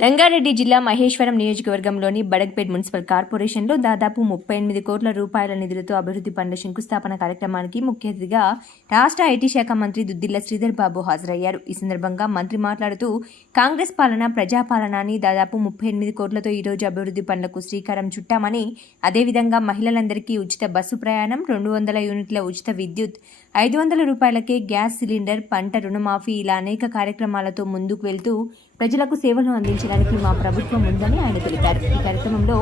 రంగారెడ్డి జిల్లా మహేశ్వరం నియోజకవర్గంలోని బడగ్పేట్ మున్సిపల్ కార్పొరేషన్లో దాదాపు ముప్పై ఎనిమిది కోట్ల రూపాయల నిధులతో అభివృద్ధి పనుల శంకుస్థాపన కార్యక్రమానికి ముఖ్య అతిథిగా రాష్ట్ర ఐటీ శాఖ మంత్రి దుద్దిల్ల శ్రీధర్ బాబు హాజరయ్యారు. ఈ సందర్భంగా మంత్రి మాట్లాడుతూ కాంగ్రెస్ పాలన ప్రజాపాలన అని దాదాపు ముప్పై ఎనిమిది కోట్లతో ఈ రోజు అభివృద్ధి పనులకు శ్రీకారం చుట్టామని అదేవిధంగా మహిళలందరికీ ఉచిత బస్సు ప్రయాణం రెండు వందల యూనిట్ల ఉచిత విద్యుత్ ఐదు వందల రూపాయలకే గ్యాస్ సిలిండర్ పంట రుణమాఫీ ఇలా అనేక కార్యక్రమాలతో ముందుకు వెళ్తూ ప్రజలకు సేవలు అందించడానికి మా ప్రభుత్వం ఉందని ఆయన తెలిపారు. ఈ కార్యక్రమంలో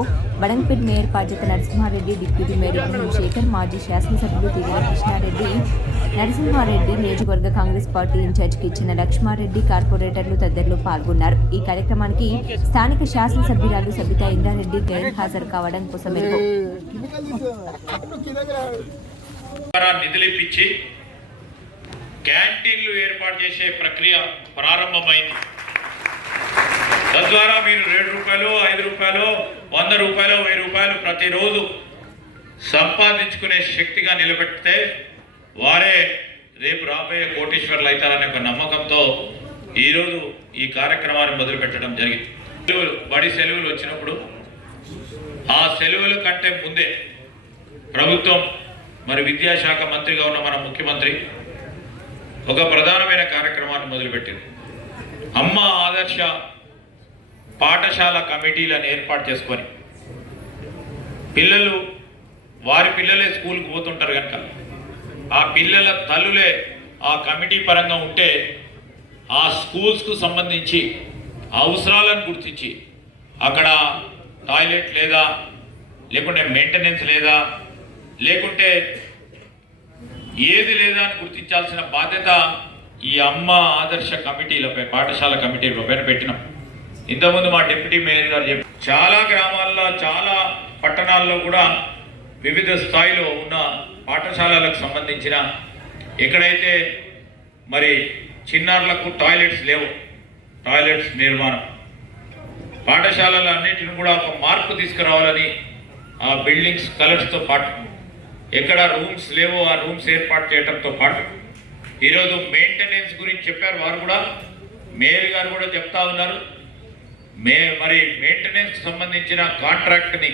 బడంగ్పేట్ మేయర్ బాధ్యత నరసింహారెడ్డి డిప్యూటీ మేయర్ శేఖర్ మాజీ శాసనసభ్యులు తిరిగి కృష్ణారెడ్డి నరసింహారెడ్డి నియోజకవర్గ కాంగ్రెస్ పార్టీ ఇన్ఛార్జ్ ఇచ్చిన లక్ష్మారెడ్డి కార్పొరేటర్లు తదితరులు పాల్గొన్నారు. ఈ కార్యక్రమానికి స్థానిక శాసనసభ్యురాలు సబితా ఇంద్రారెడ్డి గైర్ హాజరు కావడం కోసం నిధులు ఇప్పించి క్యాంటీన్లు ఏర్పాటు చేసే ప్రక్రియ ప్రారంభమైంది. తద్వారా మీరు రెండు రూపాయలు ఐదు రూపాయలు వంద రూపాయలు వెయ్యి రూపాయలు ప్రతిరోజు సంపాదించుకునే శక్తిగా నిలబెడితే వారే రేపు రాబోయే కోటీశ్వర్లు అవుతారనే ఒక నమ్మకంతో ఈరోజు ఈ కార్యక్రమాన్ని మొదలుపెట్టడం జరిగింది. సెలవులు బడి సెలవులు వచ్చినప్పుడు ఆ సెలవుల కంటే ముందే ప్రభుత్వం మరి విద్యాశాఖ మంత్రిగా ఉన్న మన ముఖ్యమంత్రి ఒక ప్రధానమైన కార్యక్రమాన్ని మొదలుపెట్టింది. అమ్మ ఆదర్శ పాఠశాల కమిటీలను ఏర్పాటు చేసుకొని పిల్లలు వారి పిల్లలే స్కూల్కి పోతుంటారు కనుక ఆ పిల్లల తల్లులే ఆ కమిటీ పరంగా ఉంటే ఆ స్కూల్స్కు సంబంధించి అవసరాలను గుర్తించి అక్కడ టాయిలెట్ లేదా లేకుంటే మెయింటెనెన్స్ లేదా లేకుంటే ఏది లేదా అని గుర్తించాల్సిన బాధ్యత ఈ అమ్మ ఆదర్శ కమిటీలపై పాఠశాల కమిటీల పైన పెట్టినాం. ఇంతకుముందు మా డిప్యూటీ మేయర్ గారు చెప్పి చాలా గ్రామాల్లో చాలా పట్టణాల్లో కూడా వివిధ స్థాయిలో ఉన్న పాఠశాలలకు సంబంధించిన ఎక్కడైతే మరి చిన్నారులకు టాయిలెట్స్ లేవు టాయిలెట్స్ నిర్మాణం పాఠశాలలు అన్నింటిని కూడా ఒక మార్పు తీసుకురావాలని ఆ బిల్డింగ్స్ కలర్స్తో పాటు ఎక్కడ రూమ్స్ లేవో ఆ రూమ్స్ ఏర్పాటు చేయడంతో పాటు ఈరోజు మెయింటెనెన్స్ గురించి చెప్పారు వారు కూడా మేయర్ గారు కూడా చెప్తా ఉన్నారు. మే మరి మెయింటెనెన్స్ సంబంధించిన కాంట్రాక్ట్ని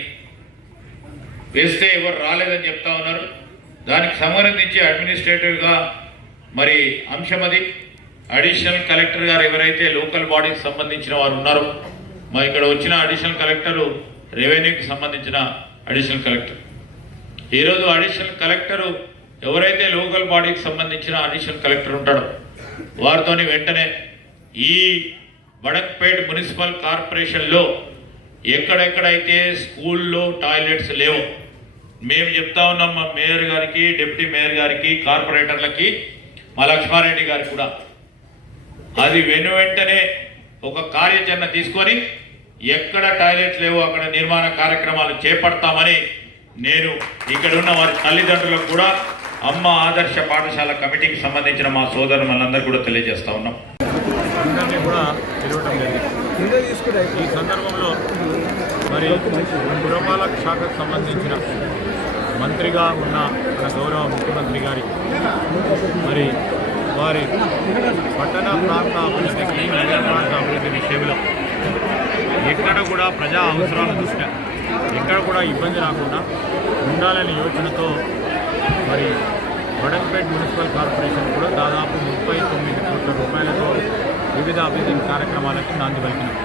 వేస్తే ఎవరు రాలేదని చెప్తా ఉన్నారు. దానికి సంబంధించి అడ్మినిస్ట్రేటివ్గా మరి అంశం అది అడిషనల్ కలెక్టర్ గారు ఎవరైతే లోకల్ బాడీకి సంబంధించిన వారు ఉన్నారో మా ఇక్కడ వచ్చిన అడిషనల్ కలెక్టరు రెవెన్యూకి సంబంధించిన అడిషనల్ కలెక్టర్ ఈరోజు అడిషనల్ కలెక్టరు ఎవరైతే లోకల్ బాడీకి సంబంధించిన అడిషనల్ కలెక్టర్ ఉంటాడో వారితోని వెంటనే ఈ వడక్పేట్ మున్సిపల్ కార్పొరేషన్లో ఎక్కడెక్కడైతే స్కూల్లో టాయిలెట్స్ లేవు మేము చెప్తా ఉన్నాం మా మేయర్ గారికి డిప్యూటీ మేయర్ గారికి కార్పొరేటర్లకి మా లక్ష్మారెడ్డి గారికి కూడా. అది వెను వెంటనే ఒక కార్యాచరణ తీసుకొని ఎక్కడ టాయిలెట్స్ లేవు అక్కడ నిర్మాణ కార్యక్రమాలు చేపడతామని నేను ఇక్కడ ఉన్న వారి తల్లిదండ్రులకు కూడా అమ్మ ఆదర్శ పాఠశాల కమిటీకి సంబంధించిన మా సోదరు మనందరూ కూడా తెలియజేస్తా ఉన్నాం. అందరినీ కూడా పిలవటం జరిగింది. ఈ సందర్భంలో మరి పురపాలక శాఖకు సంబంధించిన మంత్రిగా ఉన్న మన గౌరవ ముఖ్యమంత్రి గారి మరి వారి పట్టణ ప్రాంత అభివృద్ధికి నగర ప్రాంత అభివృద్ధి విషయంలో ఎక్కడ కూడా ప్రజా అవసరాల దృష్ట్యా ఎక్కడ కూడా ఇబ్బంది రాకుండా ఉండాలనే యోచనతో మరి వడంపేట్ మున్సిపల్ కార్పొరేషన్ కూడా దాదాపు ముప్పై తొమ్మిది కోట్ల రూపాయలతో వివిధ అభివృద్ధి కార్యక్రమాలకు నాంది పలికినాం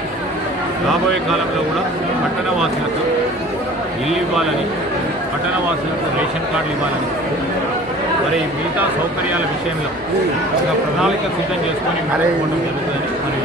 రాబోయే కాలంలో కూడా పట్టణ వాసులకు ఇల్లు ఇవ్వాలని పట్టణ వాసులకు రేషన్ కార్డులు ఇవ్వాలని మరి మిగతా సౌకర్యాల విషయంలో ఒక ప్రణాళిక సిద్ధం చేసుకొని ముందుకు జరుగుతుందని మరి